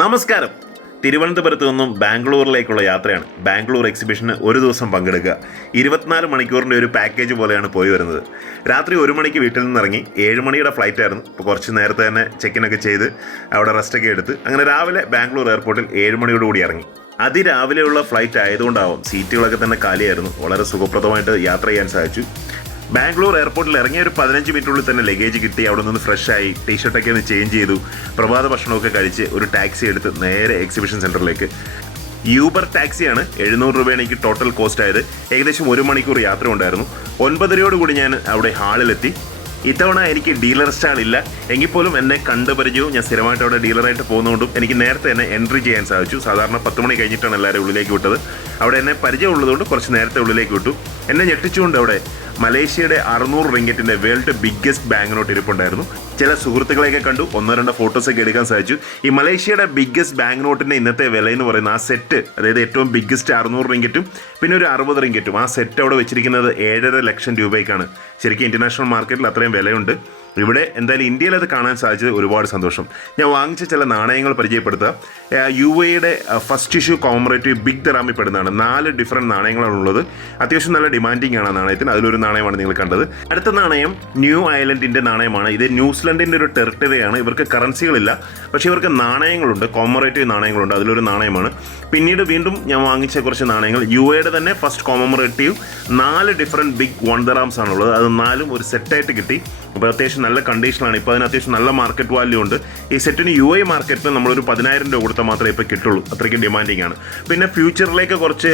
നമസ്കാരം. തിരുവനന്തപുരത്ത് നിന്നും ബാംഗ്ലൂരിലേക്കുള്ള യാത്രയാണ്. ബാംഗ്ലൂർ എക്സിബിഷന് ഒരു ദിവസം പങ്കെടുക്കുക. 24 മണിക്കൂറിൻ്റെ ഒരു പാക്കേജ് പോലെയാണ് പോയി വരുന്നത്. രാത്രി 1 മണിക്ക് വീട്ടിൽ നിന്ന് ഇറങ്ങി 7 മണിയുടെ ഫ്ലൈറ്റ് ആയിരുന്നു. ഇപ്പോൾ കുറച്ച് നേരത്തെ തന്നെ ചെക്കിനൊക്കെ ചെയ്ത് അവിടെ റെസ്റ്റൊക്കെ എടുത്ത് അങ്ങനെ രാവിലെ ബാംഗ്ലൂർ എയർപോർട്ടിൽ 7 മണിയോടുകൂടി ഇറങ്ങി. അതിരാവിലെയുള്ള ഫ്ലൈറ്റ് ആയതുകൊണ്ടാവും സീറ്റുകളൊക്കെ തന്നെ കാലിയായിരുന്നു. വളരെ സുഖപ്രദമായിട്ട് യാത്ര ചെയ്യാൻ സാധിച്ചു. ബാംഗ്ലൂർ എയർപോർട്ടിൽ ഇറങ്ങിയ ഒരു 15 മിനിറ്റുള്ളിൽ തന്നെ ലഗേജ് കിട്ടി. അവിടെ നിന്ന് ഫ്രഷായി ടീഷർട്ടൊക്കെ ഒന്ന് ചേഞ്ച് ചെയ്തു. പ്രഭാത ഭക്ഷണമൊക്കെ കഴിച്ച് ഒരു ടാക്സി എടുത്ത് നേരെ എക്സിബിഷൻ സെൻറ്ററിലേക്ക്. യൂബർ ടാക്സിയാണ്. 700 രൂപയാണ് എനിക്ക് ടോട്ടൽ കോസ്റ്റ് ആയത്. ഏകദേശം 1 മണിക്കൂർ യാത്ര ഉണ്ടായിരുന്നു. 9:30 ഞാൻ അവിടെ ഹാളിലെത്തി. ഇത്തവണ എനിക്ക് ഡീലർ സ്റ്റാൾ ഇല്ല എങ്കിൽ പോലും എന്നെ കണ്ടു പരിചയവും ഞാൻ സ്ഥിരമായിട്ട് അവിടെ ഡീലറായിട്ട് പോകുന്നതുകൊണ്ടും എനിക്ക് നേരത്തെ തന്നെ എൻട്രി ചെയ്യാൻ സാധിച്ചു. സാധാരണ 10 മണി കഴിഞ്ഞിട്ടാണ് എല്ലാവരും ഉള്ളിലേക്ക് വിട്ടത്. അവിടെ എന്നെ പരിചയമുള്ളതുകൊണ്ട് കുറച്ച് നേരത്തെ ഉള്ളിലേക്ക് വിട്ടു. എന്നെ ഞെട്ടിച്ചുകൊണ്ട് അവിടെ മലേഷ്യയുടെ 600 റിംഗറ്റിൻ്റെ വേൾഡ് ബിഗ്ഗസ്റ്റ് ബാങ്ക് നോട്ട് ഇരിപ്പുണ്ടായിരുന്നു. ചില സുഹൃത്തുക്കളെയൊക്കെ കണ്ടു. 1-2 ഫോട്ടോസൊക്കെ എടുക്കാൻ സാധിച്ചു. ഈ മലേഷ്യയുടെ ബിഗ്ഗസ്റ്റ് ബാങ്ക് നോട്ടിൻ്റെ ഇന്നത്തെ വില എന്ന് പറയുന്ന ആ സെറ്റ്, അതായത് ഏറ്റവും ബിഗ്ഗസ്റ്റ് 600 റിംഗറ്റും പിന്നെ ഒരു 60 റിംഗറ്റും, ആ സെറ്റ് അവിടെ വെച്ചിരിക്കുന്നത് 7.5 ലക്ഷം രൂപയ്ക്കാണ്. ശരിക്കും ഇൻ്റർനാഷണൽ മാർക്കറ്റിൽ അത്രയും വിലയുണ്ട്. ഇവിടെ എന്തായാലും ഇന്ത്യയിൽ അത് കാണാൻ സാധിച്ചത് ഒരുപാട് സന്തോഷം. ഞാൻ വാങ്ങിച്ച ചില നാണയങ്ങൾ പരിചയപ്പെടുത്തുക. UAE first issue commemorative big തെറാമി പെടുന്നതാണ്. 4 ഡിഫറെൻറ്റ് നാണയങ്ങളാണുള്ളത്. അത്യാവശ്യം നല്ല ഡിമാൻഡിങ് ആണ് നാണയത്തിന്. അതിലൊരു നാണയമാണ് നിങ്ങൾ കണ്ടത്. അടുത്ത നാണയം ന്യൂ ഐലൻഡിൻ്റെ നാണയമാണ്. ഇത് ന്യൂസിലൻഡിൻ്റെ ഒരു ടെറിട്ടറിയാണ്. ഇവർക്ക് കറൻസികളില്ല, പക്ഷേ ഇവർക്ക് നാണയങ്ങളുണ്ട്, കോമറേറ്റീവ് നാണയങ്ങളുണ്ട്. അതിലൊരു നാണയമാണ്. പിന്നീട് വീണ്ടും ഞാൻ വാങ്ങിച്ച കുറച്ച് നാണയങ്ങൾ UAE തന്നെ ഫസ്റ്റ് കോമറേറ്റീവ് 4 ഡിഫറെൻറ്റ് ബിഗ് 1 ദിർഹംസ് ആണുള്ളത്. അത് 4 ഒരു സെറ്റായിട്ട് കിട്ടി. അപ്പോൾ അത്യാവശ്യം നല്ല കണ്ടീഷനാണ്. ഇപ്പോൾ അതിന് അത്യാവശ്യം നല്ല മാർക്കറ്റ് വാല്യൂ ഉണ്ട്. ഈ സെറ്റിന് UAE മാർക്കറ്റിൽ നമ്മളൊരു 10,000 രൂപ കൊടുത്താൽ മാത്രമേ ഇപ്പോൾ കിട്ടുള്ളൂ. അത്രയ്ക്കും ഡിമാൻഡിങ് ആണ്. പിന്നെ ഫ്യൂച്ചറിലേക്ക് കുറച്ച്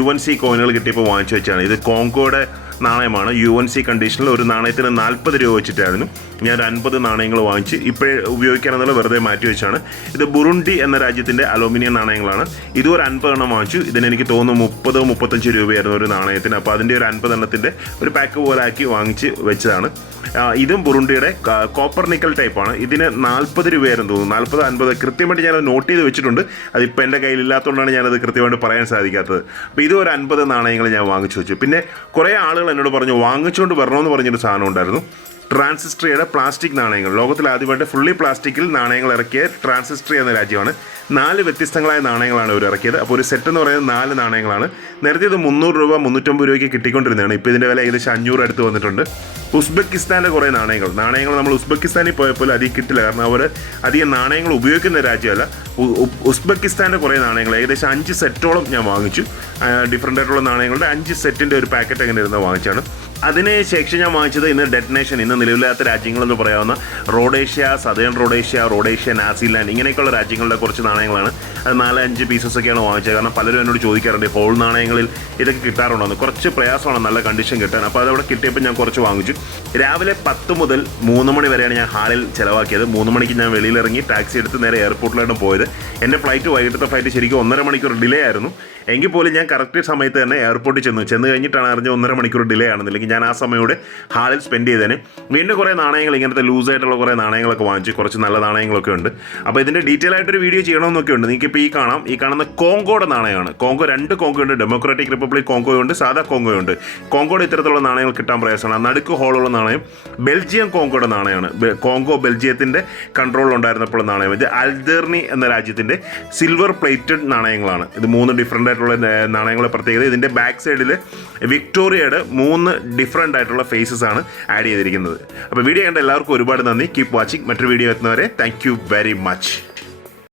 UNC കോയിനുകൾ കിട്ടിയപ്പോൾ വാങ്ങിച്ചു വെച്ചാണ്. ഇത് കോങ്കോയുടെ നാണയമാണ്. UNC കണ്ടീഷനിൽ ഒരു നാണയത്തിന് 40 രൂപ വെച്ചിട്ടായിരുന്നു. ഞാൻ 50 നാണയങ്ങൾ വാങ്ങിച്ച് ഇപ്പോഴേ ഉപയോഗിക്കാനെന്നുള്ള വെറുതെ മാറ്റി വെച്ചാണ്. ഇത് ബുറുണ്ടി എന്ന രാജ്യത്തിൻ്റെ അലൂമിനിയം നാണയങ്ങളാണ്. ഇതും ഒരു 50 എണ്ണം വാങ്ങിച്ചു. ഇതിനെനിക്ക് തോന്നുന്നു 30-35 രൂപയായിരുന്നു ഒരു നാണയത്തിന്. അപ്പോൾ അതിൻ്റെ ഒരു 50 എണ്ണത്തിൻ്റെ ഒരു പാക്ക് പോലെ ആക്കി വാങ്ങിച്ച് വെച്ചതാണ്. ഇതും ബുറുണ്ടിയുടെ കോപ്പർ നിക്കൽ ടൈപ്പാണ്. ഇതിന് 40 രൂപയായിരുന്നു തോന്നുന്നു. 40-50 കൃത്യമായിട്ട് ഞാനത് നോട്ട് ചെയ്ത് വെച്ചിട്ടുണ്ട്. അതിപ്പോൾ എൻ്റെ കയ്യിലില്ലാത്തതുകൊണ്ടാണ് ഞാനത് കൃത്യമായിട്ട് പറയാൻ സാധിക്കാത്തത്. അപ്പോൾ ഇതും ഒരു 50 നാണയങ്ങൾ ഞാൻ വാങ്ങിച്ചു വെച്ചു. പിന്നെ കുറേ ആളുകൾ എന്നോട് പറഞ്ഞു വാങ്ങിച്ചുകൊണ്ട് വരണമെന്ന് പറഞ്ഞൊരു സാധനം ഉണ്ടായിരുന്നു. ട്രാൻസിസ്റ്ററിയുടെ പ്ലാസ്റ്റിക് നാണയങ്ങൾ. ലോകത്തിൽ ആദ്യമായിട്ട് ഫുള്ളി പ്ലാസ്റ്റിക്കിൽ നാണയങ്ങൾ ഇറക്കിയ ട്രാൻസിസ്റ്ററി എന്ന രാജ്യമാണ്. 4 വ്യത്യസ്തങ്ങളായ നാണയങ്ങളാണ് ഇവർ ഇറക്കിയത്. അപ്പോൾ ഒരു സെറ്റ് എന്ന് പറയുന്നത് 4 നാണയങ്ങളാണ്. നേരത്തെ ഇത് 300 രൂപ 350 രൂപയ്ക്ക് കിട്ടിക്കൊണ്ടിരുന്നതാണ്. ഇപ്പോൾ ഇതിൻ്റെ വില ഏകദേശം 500 അടുത്ത് വന്നിട്ടുണ്ട്. ഉസ്ബെക്കിസ്ഥാൻ്റെ കുറേ നാണയങ്ങൾ നമ്മൾ ഉസ്ബെക്കിസ്ഥാനിൽ പോയപ്പോൾ അധികം കിട്ടില്ല. കാരണം അവർ അധികം നാണയങ്ങൾ ഉപയോഗിക്കുന്ന രാജ്യമല്ല. ഉസ്ബെക്കിസ്ഥാൻ്റെ കുറേ നാണയങ്ങൾ ഏകദേശം 5 സെറ്റോളം ഞാൻ വാങ്ങിച്ചു. ഡിഫറൻ്റ് ആയിട്ടുള്ള നാണയങ്ങളുടെ 5 സെറ്റിൻ്റെ ഒരു പാക്കറ്റ് അങ്ങനെ ഇരുന്ന് വാങ്ങിച്ചാണ്. അതിന് ശേഷം ഞാൻ വാങ്ങിച്ചത് ഇന്ന് ഡെറ്റനേഷൻ, ഇന്ന് നിലവിലാത്ത രാജ്യങ്ങളെന്ന് പറയാവുന്ന റോഡേഷ്യ, സദേൺ റോഡേഷ്യ, നാസിലാൻഡ്, ഇങ്ങനെയൊക്കെയുള്ള രാജ്യങ്ങളുടെ കുറച്ച് നാണയങ്ങളാണ്. അത് 4-5 പീസസൊക്കെയാണ് വാങ്ങിച്ചത്. കാരണം പലരും എന്നോട് ചോദിക്കാറുണ്ട് ഹോൾ നാണയങ്ങളിൽ ഇതൊക്കെ കിട്ടാറുണ്ടോ. കുറച്ച് പ്രയാസമാണ് നല്ല കണ്ടീഷൻ കിട്ടാൻ. അപ്പോൾ അതവിടെ കിട്ടിയപ്പോൾ ഞാൻ കുറച്ച് വാങ്ങിച്ചു. രാവിലെ 10 മുതൽ 3 മണി വരെയാണ് ഞാൻ ഹാളിൽ ചിലവാക്കിയത്. 3 മണിക്ക് ഞാൻ വെളിയിലിറങ്ങി ടാക്സി എടുത്ത് നേരെ എയർപോർട്ടിലാണ് പോയത്. എൻ്റെ ഫ്ലൈറ്റ് വൈകിട്ടത്തെ ഫ്ലൈറ്റ് ശരിക്കും 1.5 മണിക്കൂർ ഡിലേ ആയിരുന്നു. എങ്കിൽ പോലും ഞാൻ കറക്റ്റ് സമയത്ത് തന്നെ എയർപോർട്ടിൽ ചെന്ന് കഴിഞ്ഞിട്ടാണ് അറിഞ്ഞത് 1.5 മണിക്കൂർ ഡിലേ ആണെന്നില്ലെങ്കിൽ ഞാൻ ആ സമയത്ത് ഹാളിൽ സ്പെൻഡ് ചെയ്തേനെ. വീണ്ടും കുറേ നാണയങ്ങൾ, ഇങ്ങനത്തെ ലൂസായിട്ടുള്ള കുറേ നാണയങ്ങളൊക്കെ വാങ്ങിച്ചു. കുറച്ച് നല്ല നാണയങ്ങളൊക്കെ ഉണ്ട്. അപ്പോൾ ഇതിൻ്റെ ഡീറ്റെയിൽ ആയിട്ടൊരു വീഡിയോ ചെയ്യണമെന്നൊക്കെ ഉണ്ട്. നിങ്ങൾക്കിപ്പോൾ ഈ കാണുന്ന കോങ്കോയുടെ നാണയമാണ്. കോങ്കോ 2 കോങ്കോ ഉണ്ട്. ഡെമോക്രാറ്റിക് റിപ്പബ്ലിക് കോങ്കോയുണ്ട്, സാധാ കോങ്കോയുണ്ട്. കോങ്കോയുടെ ഇത്തരത്തിലുള്ള നാണയങ്ങൾ കിട്ടാൻ പ്രയാസമാണ്. നടുക്ക് ഹോളുള്ള നാണയം ബെൽജിയം കോങ്കോയുടെ നാണയമാണ്. കോങ്കോ ബെൽജിയത്തിൻ്റെ കൺട്രോളിലുണ്ടായിരുന്നപ്പോൾ നാണയം. ഇത് അൽദെർണി എന്ന രാജ്യത്തിൻ്റെ സിൽവർ പ്ലേറ്റഡ് നാണയങ്ങളാണ്. ഇത് 3 ഡിഫറൻ്റ് ആയിട്ടുള്ള നാണയങ്ങളെ പ്രത്യേകത. ഇതിൻ്റെ ബാക്ക് സൈഡിൽ വിക്ടോറിയയുടെ 3 ഡിഫറൻ്റ് ആയിട്ടുള്ള ഫേസസ് ആണ് ആഡ് ചെയ്തിരിക്കുന്നത്. അപ്പോൾ വീഡിയോ കണ്ട എല്ലാവർക്കും ഒരുപാട് നന്ദി. Keep watching. മറ്റൊരു വീഡിയോ എത്തുന്നവരെ താങ്ക് യു വെരി മച്ച്.